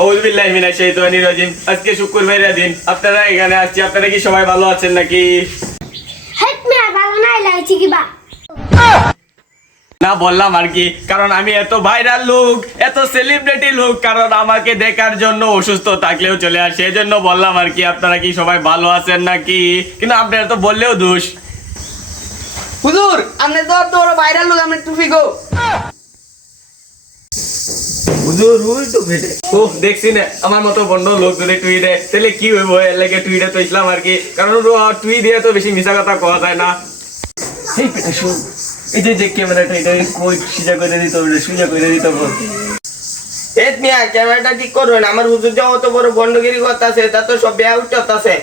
আউযু বিল্লাহি মিনাশ শাইতানির রাজিম। আজকে শুক্রবারের দিন, আপনারা এখানে আসছি। আপনারা কি সবাই ভালো আছেন নাকি? হেট মিয়া ভালো নাই লাইছি কিবা। না বললাম আর কি, কারণ আমি এত ভাইরাল লোক, এত সেলিব্রিটি লোক, কারণ আমাকে দেখার জন্য অসুস্থ থাকলেও চলে আসে, এই জন্য বললাম আর কি। আপনারা কি সবাই ভালো আছেন নাকি? কিন্তু আপনারা তো বললেও দোষ। হুজুর আপনি তো ভাইরাল লোক, আপনি টুপি গো। হুজুর ওই তো বেটে ও দেখছি না, আমার মতো বন্ধ লোক যদি টুইটে তাহলে কি হইব? এর লাগে টুইটে তো ইসলাম আর কি, কারণ টুই দিয়ে তো বেশি মিশা কথা কওয়া যায় না। এই পেটে শুন, এই যে ক্যামেরাটা এটা কই সিজা করে দিতে হবে, সুজা করে দিতে হবে। হেট মিয়া ক্যামেরাটা ঠিক করবেন। আমার হুজুর যা অত বড় বন্ডগিরি করতেছে, তা তো সব বেয়া উঠতেছে।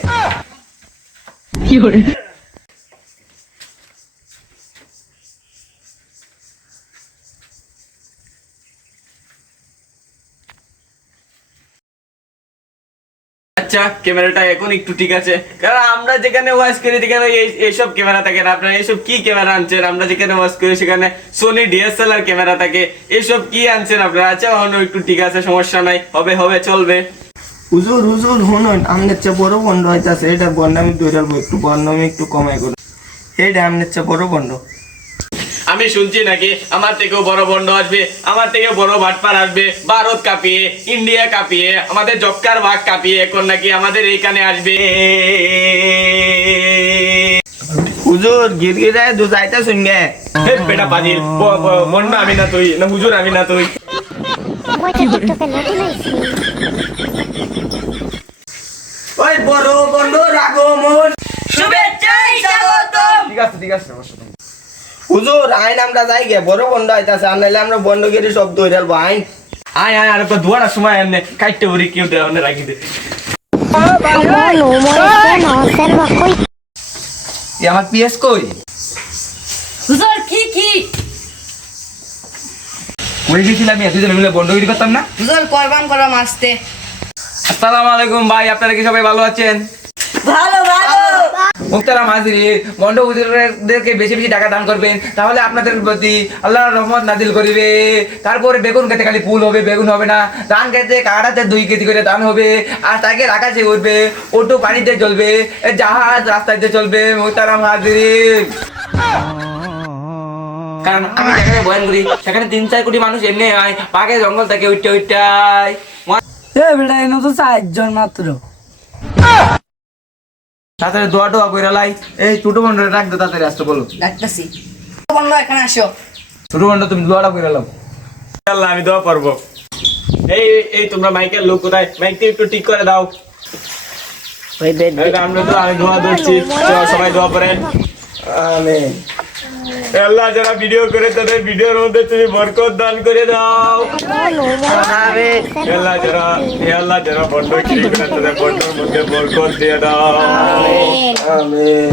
আচ্ছা ক্যামেরাটা এখন একটু ঠিক আছে, কারণ আমরা যেখানে ওয়াচ করি সেখানে এইসব ক্যামেরা থাকে না। আপনারা এইসব কি ক্যামেরা আনছেন? আমরা যেখানে ওয়াচ করি সেখানে সোনি ডিএসএলআর ক্যামেরা থাকে। এইসব কি আনছেন আপনারা? আচ্ছা অন্য একটু ঠিক আছে, সমস্যা নাই, হবে হবে চলবে। হুজুর হুজুর শুনুন, আপনার চেয়ে বড় বন্ড হইতাছে। এটা বন্ডামি দৌড়াবো, একটু বন্ডামি একটু কমাই করুন। এটা আপনার চেয়ে বড় বন্ড। আমি শুনছি নাকি আমার থেকেও বড় বন্ড আসবে, আমার থেকেও বড় বাটপার আসবে। ভারত কাঁপিয়ে, ইন্ডিয়া কাঁপিয়ে, আমাদের জক্কার ভাগ কাঁপিয়ে এখন নাকি আমাদের এইখানে আসবে। হুজুর গিরগিরায় দু যাইতা শুনগে। হে বেটা পাজিল, বন্ড আমি না তুই, না হুজুর আমি না তুই। ওই তো টিকটকে নতুন আইছি। ওই বড় বন্ড আগমন, শুভেচ্ছাই স্বাগতম। ঠিক আছে ঠিক আছে, অবশ্যই। হুজুর আইন আমরা যাই গে, বড় বন্ড হইতাছে। আর নাইলে আমরা বন্ডগিরি সব দৌড়ালবো। আইন আয় আয়, আর দুয়ার সময় এমনি কাইটে উড়ি কেউ দেওয়া রাখি দে। বলো মরে কেন সেরবা কই? আমার পিএস কই? হুজুর কি ওই গেছিলাম আমি, দুজন মিলে বন্ডগিরি করতাম না। হুজুর কোরবান করা মাসতে আসসালামু আলাইকুম ভাই, আপনারা কি সবাই ভালো আছেন? ভালো ভালো মুক্তারাম হাজিরি, বন্ড হুজুরদেরকে বেশি বেশি টাকা দান করবেন, তাহলে আপনাদের প্রতি আল্লাহর রহমত নাজিল করিবে। তারপরে বেগুন খেতে খালি ফুল হবে, বেগুন হবে না। ধান খেতে কাটাতে 2 কেজি করে ধান হবে। আর তাকে আকাশে উঠবে, ওটু পানিতে চলবে, জাহাজ রাস্তাতে চলবে। মুক্তারাম হাজিরি, কারণ আমি যেখানে বয়ান করি সেখানে 3-4 কোটি মানুষ এমনি হয়, পাকে জঙ্গল থেকে উঠটাই। বেটা এনে তো 4 জন মাত্র। তাড়াতাড়ি দোয়া টোয়া কইরা লাই। এই ছোট বন্ধুরে রাখ দে, তাড়াতাড়ি আসতে বলো। ডাকতাছি বন্ধু এখানে আসো। ছোট বন্ধু তুমি দোয়াটা কইরা লাও। আল্লাহ আমি দোয়া করব। এই এই তোমরা মাইকের লোক কোথায়? মাইকটা একটু ঠিক করে দাও। ওই বেড এই আমরা তো আমি দোয়া দিচ্ছি, সবাই দোয়া করেন। আমিন। আল্লাহ যারা ভিডিও করে তাদের ভিডিওর মধ্যে তুমি বরকত দান করে দাও। আমিন। আল্লাহ যারা বন্ধ করে তাদের বন্ধের মধ্যে বরকত দিয়ে দাও। আমিন।